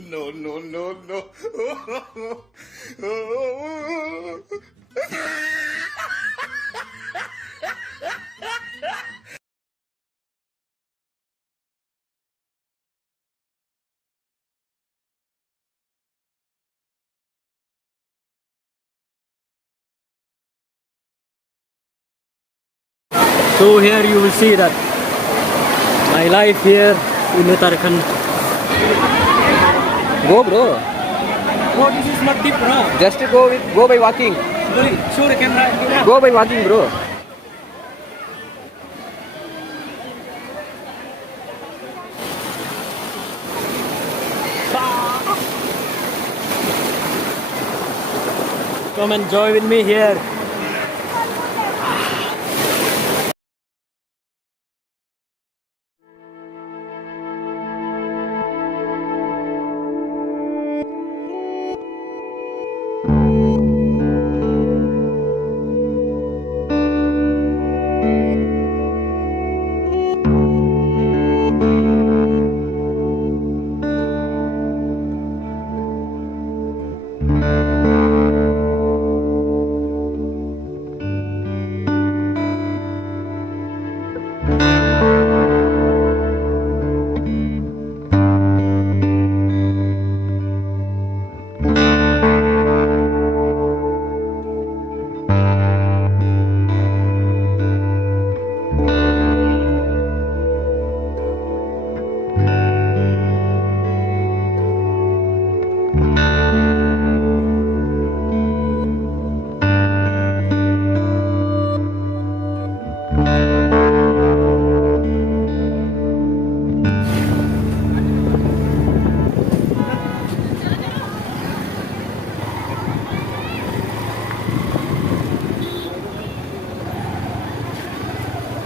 No, no, no, no. So here you will see that my life here in Uttarakhand. Go, bro. Oh, this is not deep, bro. Just go by walking. Show the camera. Go by walking, bro. Come enjoy with me here.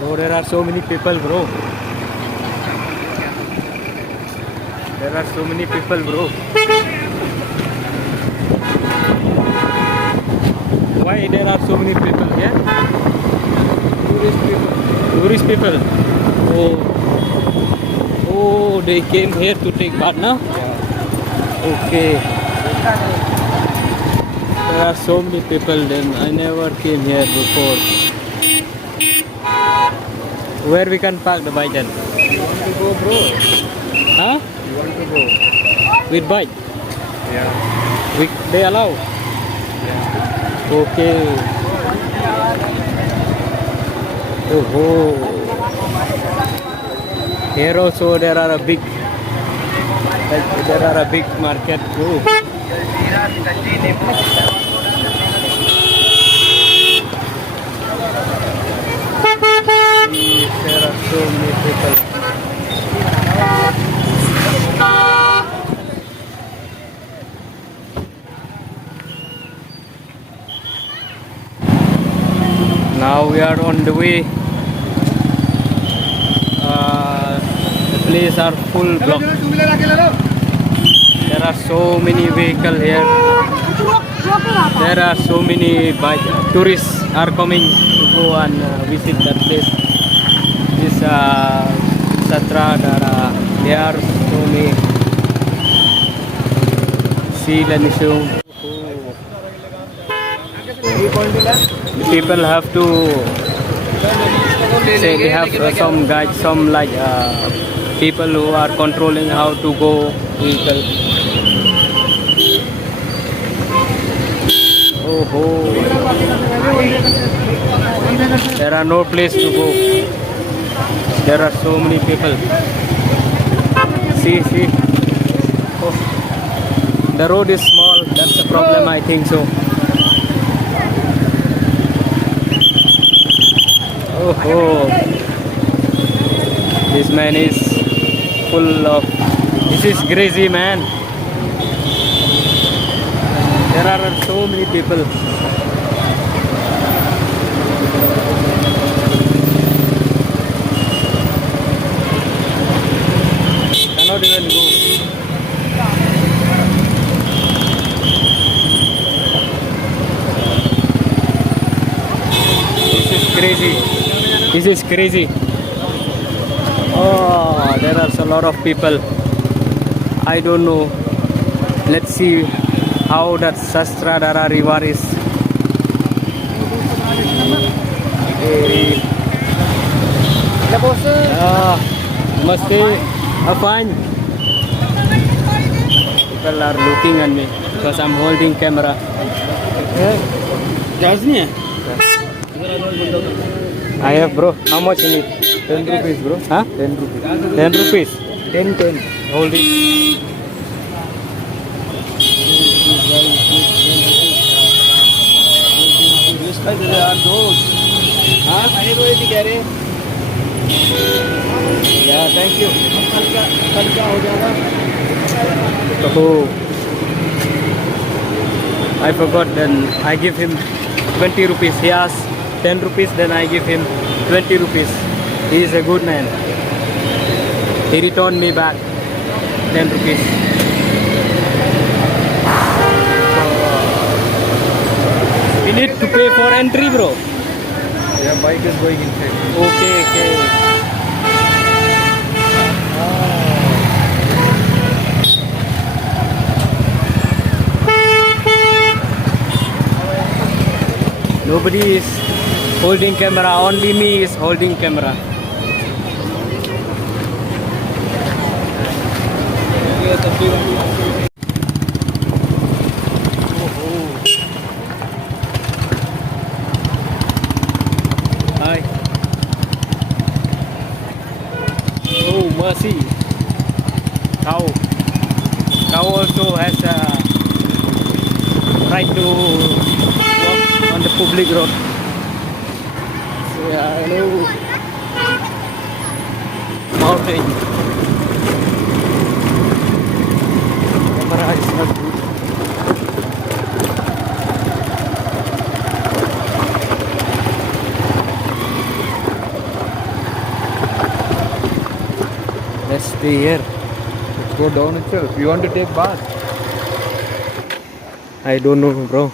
Oh, there are so many people, bro. There are so many people, bro. Why there are so many people here? Tourist people. Tourist people. Oh, oh, they came here to take bath now. Okay. There are so many people. Then I never came here before. Where we can park the bike then? You want to go, bro? Huh? You want to go? With bike? Yeah. They allow? Yeah. Okay. Oh. Here also there are a big market too. There are so many people. Now we are on the way. The place are full blocked. There are so many vehicles here. There are so many tourists are coming to go and visit that place. This Sahastradhara. There are so many sea landscape. People have to say they have some guides, some like people who are controlling how to go vehicle. Oh, there are no place to go. There are so many people. See. Oh. The road is small. That's the problem, I think so. Oh, this man is full of. This is crazy, man. There are so many people. Cannot even go. This is crazy. Oh, there are a lot of people. I don't know Let's see how that Sahastradhara river is. Must be fine. People are looking at me because I'm holding camera. I have, bro. How much in it? 10 rupees, bro. Huh? 10 rupees. 10 rupees. 10. Hold it. Yeah, thank you. Oh, I forgot. Then I give him 20 rupees. He asked 10 rupees. Then I give him 20 rupees. He is a good man. He returned me back 10 rupees. We need to pay for entry, bro. Yeah, bike is going inside. Okay. Nobody is holding camera, only me is holding camera. Hi. Oh, mercy. Cow also has a right to walk on the public road. So, yeah, hello. Mountain. Camera is not good. Let's stay here. Let's go down itself. You want to take bath? I don't know, bro.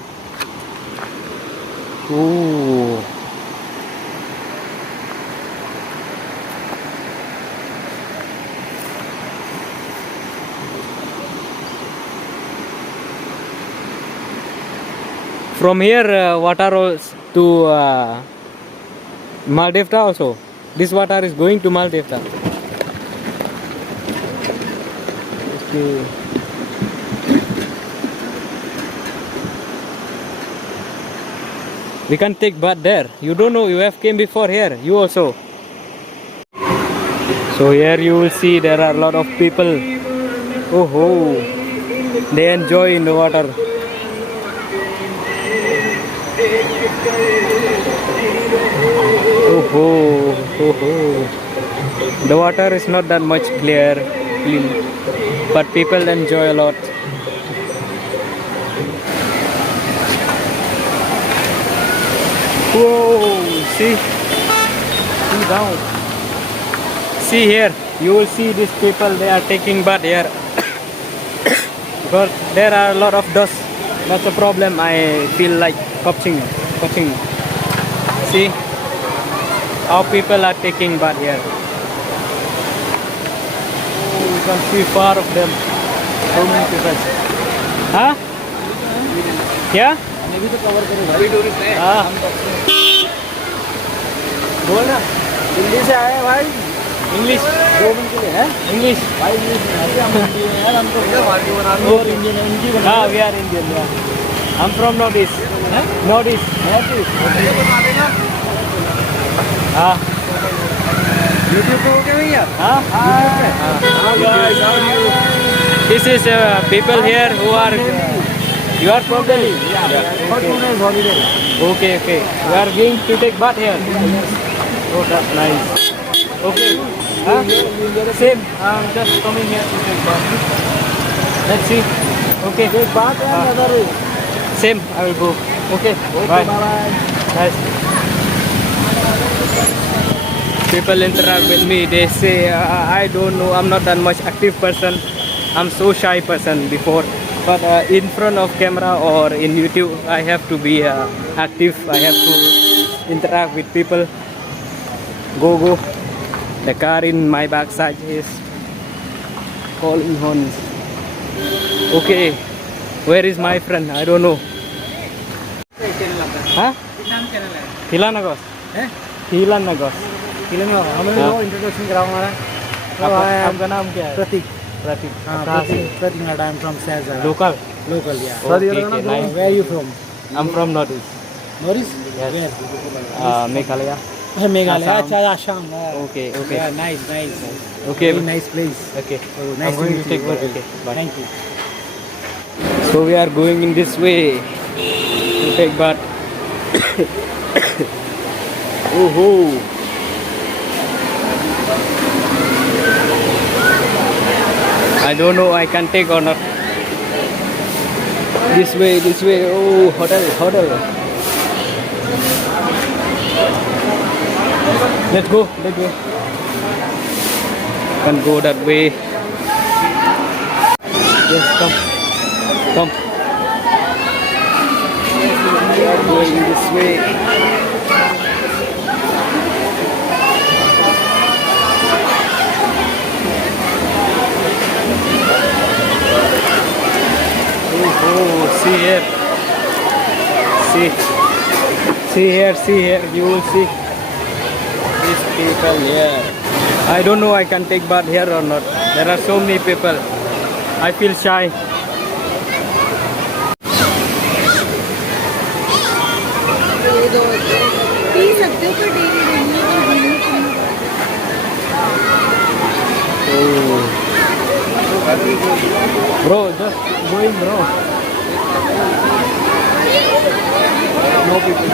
Ooh. From here, water to Maldives also. This water is going to Maldives. Okay. We can take bath there. You don't know, you have came before here. You also. So here you will see there are a lot of people. Oh, they enjoy in the water. Oh. The water is not that much clean, but people enjoy a lot. Whoa, see down. See here, you will see these people, they are taking bath here. Because there are a lot of dust. That's a problem. I feel like coughing. See how people are taking bath here. Oh, you can see far of them. So many people. Huh? क्या? अभी तो cover करो भाई tourist है हाँ बोल ना दिल्ली से आए भाई इंग्लिश 2 मिनट के लिए है इंग्लिश भाई इंग्लिश में आते हम हिंदी में यार हमको भारतीय बना दो और इंडियन है उनकी बना हाँ we are Indian yeah. I'm from North East हाँ यूट्यूब पे हो क्या भैया हाँ This is people here who are you are from Delhi okay you are going to take bath here oh that's nice okay huh? Same I'm just coming here to take bath let's see okay take bath and other way same I will go okay bye nice people interact with me they say I don't know I'm not that much active person I'm so shy person before but in front of camera or in YouTube I have to be active I have to interact with people go the car in my backside is calling horns Okay. Where is my friend? I don't know. Huh? Hilanagos. Hilanagos. हमें वो introduction कराऊंगा आपका नाम क्या है? Prateek Prateek. Prateek Nada I am from Sahastradhara Local. Yeah Okay, nice. Where you from I'm from Northeast. नॉरिस Yes. Where Meghalaya. Meghalaya Assam. अच्छा Assam Okay, okay. Nice Okay. Nice place Okay. nice I'm going to to meet take you. work. Okay. Bye. Thank you So we are going in this way to take bath. Oh. I don't know I can take or not. This way. Oh, hotel. Let's go. Can go that way. Yes, come. We are going this way. Oh, see here. See here. You will see these people here. I don't know I can take bath here or not. There are so many people. I feel shy. P सकते हो पर daily Bro, just going, bro. Know people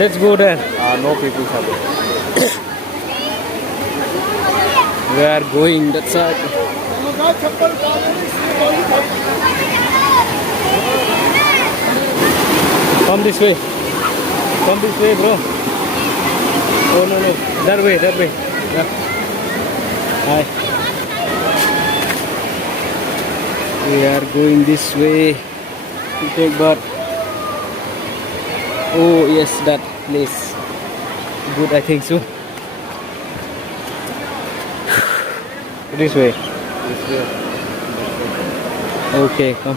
Let's go there. Know people सब We are going that side. Come this way, bro. Oh no, that way. Yeah. Hi. We are going this way to take bath. Oh yes, that place. Good, I think so. This way. Okay, come.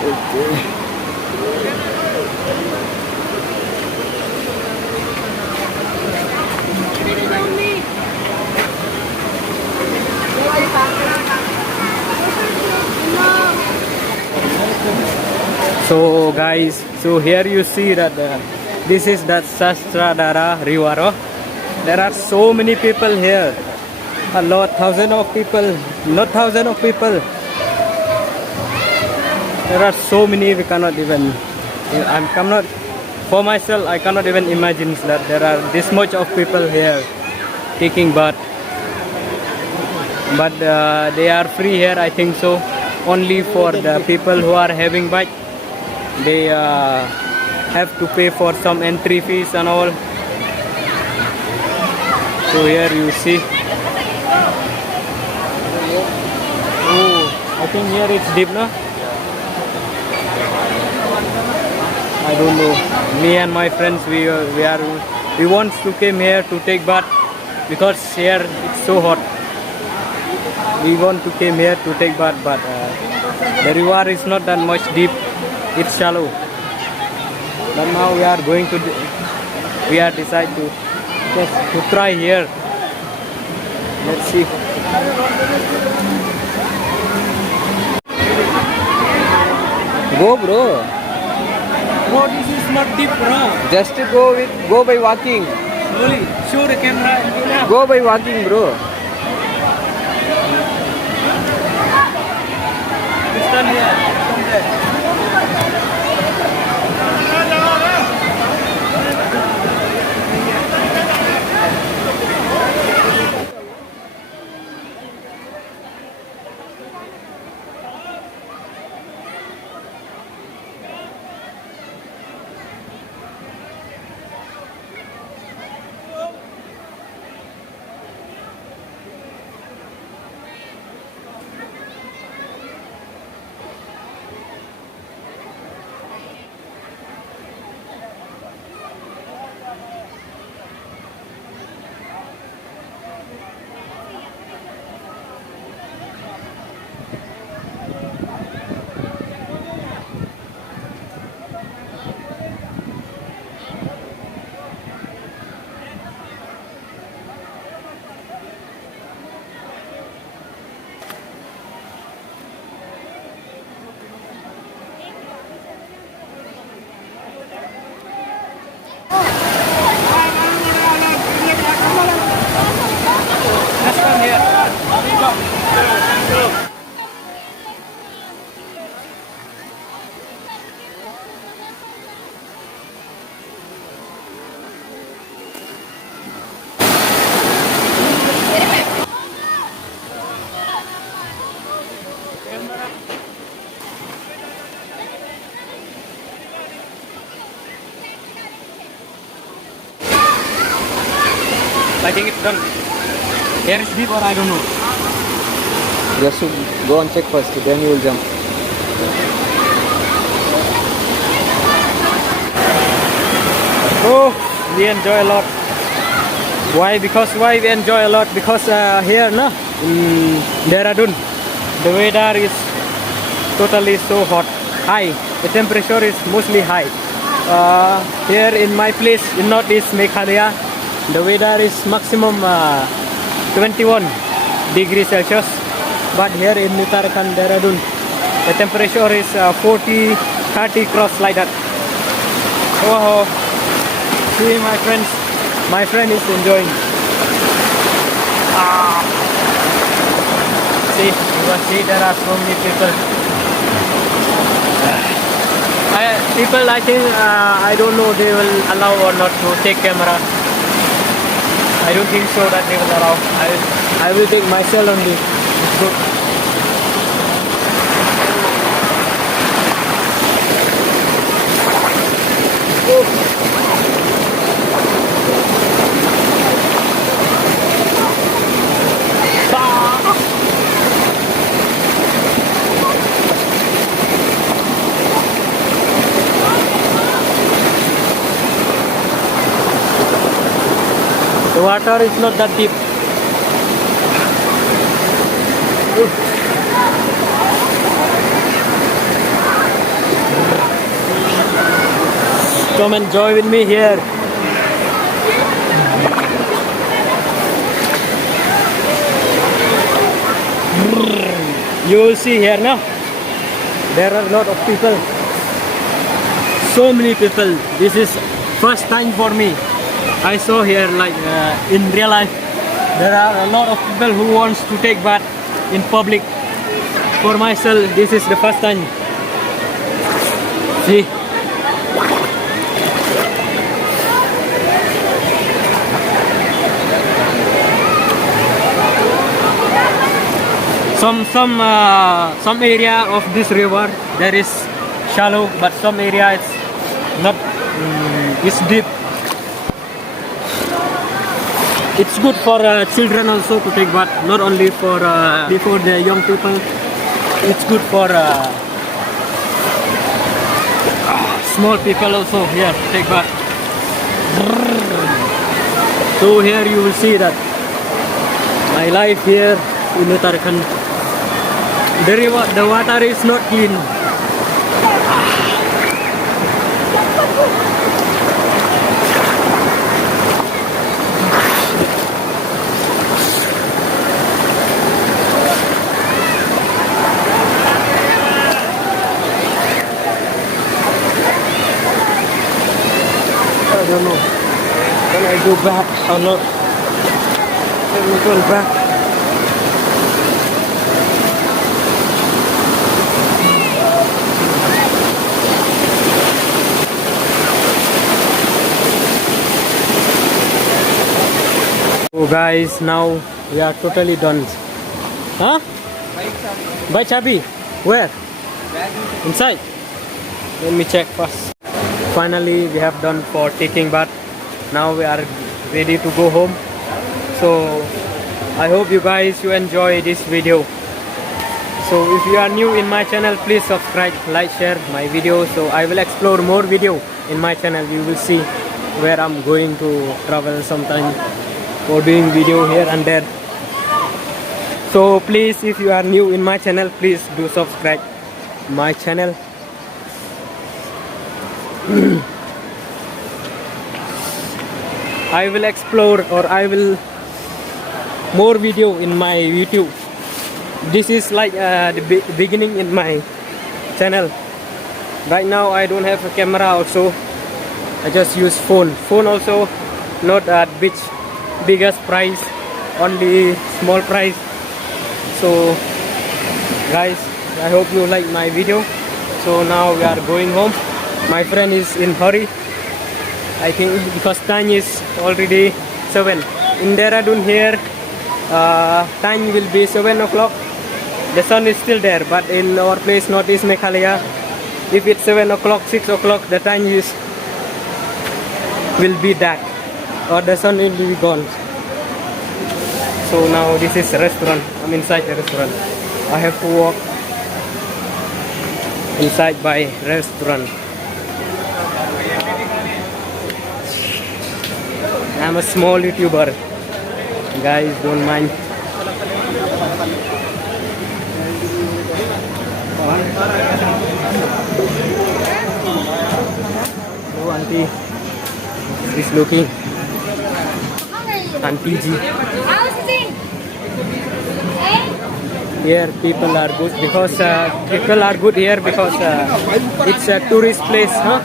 Okay. So guys, so here you see that this is that Sahastradhara river. There are so many people here. A lot, thousands of people, not thousands of people. There are so many we cannot even. For myself, I cannot even imagine that there are this much of people here taking bath. But they are free here, I think so. Only for the people who are having bath, they have to pay for some entry fees and all. So here you see. Oh, I think here it's deep, no? I don't know. Me and my friends, we want to came here to take bath because here it's so hot. We want to came here to take bath, but the river is not that much deep. It's shallow. But now we are going to. We are decided to just to try here. Let's see. Go, bro. Bro, this is not deep, bro. Just go by walking. Slowly, show the camera. Go by walking, bro. Stand here. Come there. I think it's done. Here is deep or I don't know. You have to go and check first, then you will jump. Oh, we enjoy a lot. Why? Because why we enjoy a lot? Because here, no, in Dehradun, the weather is totally so hot, high. The temperature is mostly high. Here in my place in Northeast Meghalaya, the weather is maximum 21 degrees Celsius. But here in Uttarakhand, Dehradun, the temperature is 40, 30 cross like that. Oh, see my friends, my friend is enjoying. See, you can see there are so many people. I think, I don't know they will allow or not to take camera. I don't think so that they will allow. I will take myself only. It's good. The water is not that deep. Come enjoy with me here. You will see here now. There are a lot of people. So many people. This is first time for me. I saw here like in real life. There are a lot of people who wants to take bath in public. For myself, this is the first time. See. Some area of this river there is shallow, but some area it's not. It's deep. It's good for children also to take bath, not only for the young people. It's good for small people also here take bath. So here you will see that my life here in Uttarakhand. The water is not clean. I don't know. Can I go back or not? Let me go back. So guys, now we are totally done. Huh? By Chabi? Where? Inside? Let me check first. Finally we have done for taking bath. Now we are ready to go home. So I hope you guys enjoy this video. So if you are new in my channel, please subscribe, like, share my video. So I will explore more video in my channel. You will see where I'm going to travel sometime or doing video here and there. So please, if you are new in my channel, please do subscribe my channel. I will explore or I will more video in my YouTube. This is like the beginning in my channel. Right now I don't have a camera also. I just use phone also, not at biggest price, only small price. So guys, I hope you like my video. So now we are going home. My friend is in hurry, I think, because THAIñ is already 7 in Dehradun. Here THAIñ will be 7 o'clock. The sun is still there, but in our place, Northeast Meghalaya, if it's 7 o'clock, 6 o'clock, the THAIñ will be dark, or the sun will be gone. So now this is restaurant. I'm inside the restaurant. I have to walk inside by restaurant. I'm a small YouTuber. Guys, don't mind. Oh, auntie is looking. Auntie Ji. Here people are good because people are good here because it's a tourist place, huh?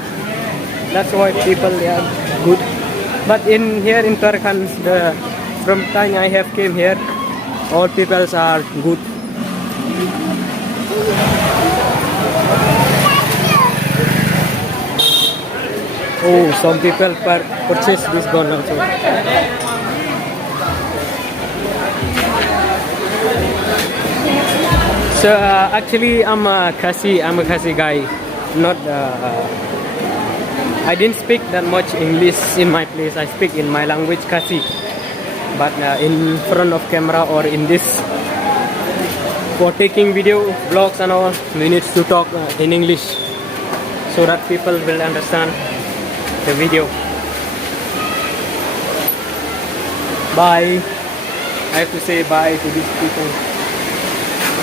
That's why people are good. But in here in Uttarakhand, from time I have came here, all peoples are good. Oh, some people purchase this gun also. So actually I'm a KHASI guy. Not I didn't speak that much English in my place. I speak in my language KHASI. But in front of camera or in this, for taking video, vlogs and all, we need to talk in English so that people will understand the video. Bye. I have to say bye to these people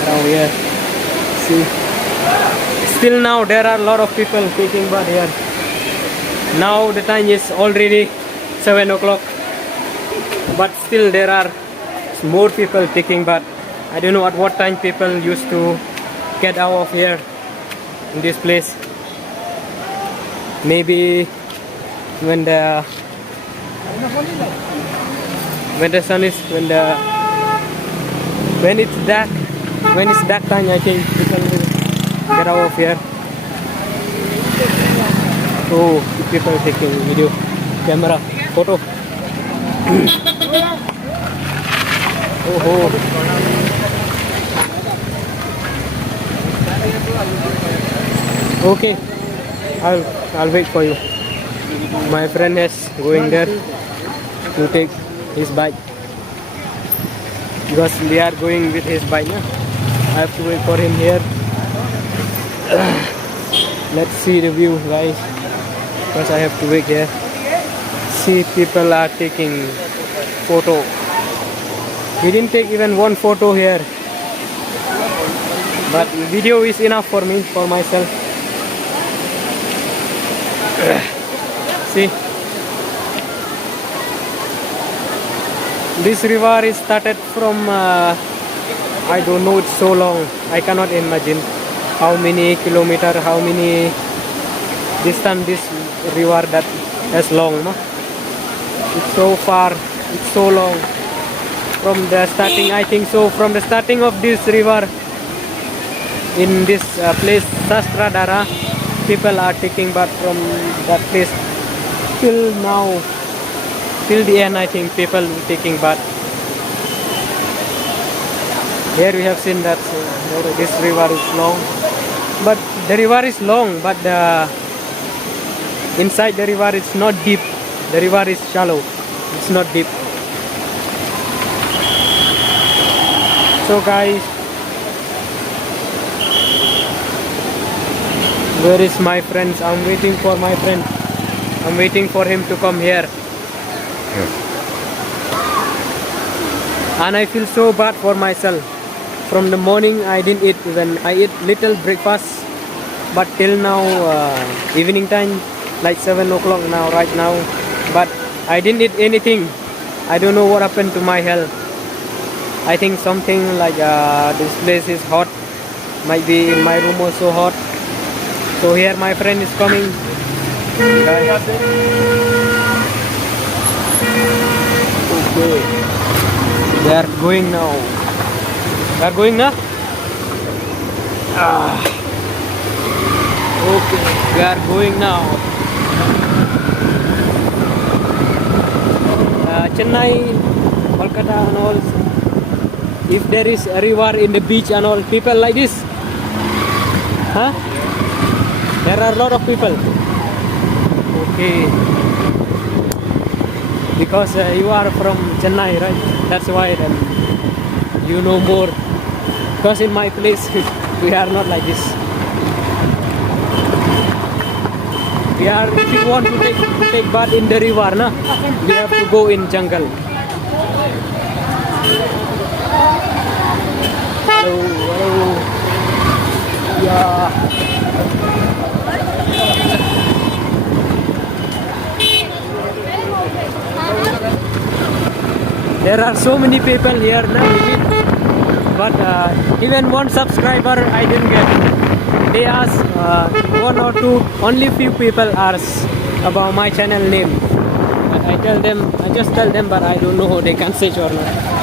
around here. See, still now there are a lot of people taking bath here. Now the time is already 7 o'clock, but still there are more people taking bath. I don't know at what time people used to get out of here in this place. Maybe when the sun is when it's dark time, I think people will get out of here. Oh, people taking video, camera, photo. Oh. Okay, I'll wait for you. My friend is going there to take his bike because we are going with his bike. I have to wait for him here. Let's see the view, guys, because I have to wait here. See, people are taking photo. We didn't take even one photo here, but video is enough for me, for myself. See, this river is started from I don't know, it's so long. I cannot imagine how many kilometer, how many distance this river that is long. No? It's so far, it's so long. From the starting, I think so, from the starting of this river in this place Sahastradhara, people are taking bath from that place till now, till the end. I think people taking bath. Here we have seen that this river is long, but the river is long, but inside the river it's not deep. The river is shallow, it's not deep. So guys, where is my friends? I'm waiting for my friend. I'm waiting for him to come here. And I feel so bad for myself. From the morning I didn't eat, even I ate little breakfast, but till now evening time, like 7 o'clock now, right now, but I didn't eat anything. I don't know what happened to my health. I think something like this place is hot, might be in my room also hot. So here my friend is coming. Okay, they are going now. We are going now? Okay, we are going now. Chennai, Kolkata and all. If there is a river in the beach and all, people like this. Huh? There are a lot of people. Okay. Because you are from Chennai, right? That's why then you know more. Because in my place, we are not like this. We are, if you want to take bath in the river, na, we have to go in jungle. Hello, hello. Yeah. There are so many people here now, but even one subscriber I didn't get. They asked one or two, only few people ask about my channel name. But I just tell them, but I don't know they can search or not.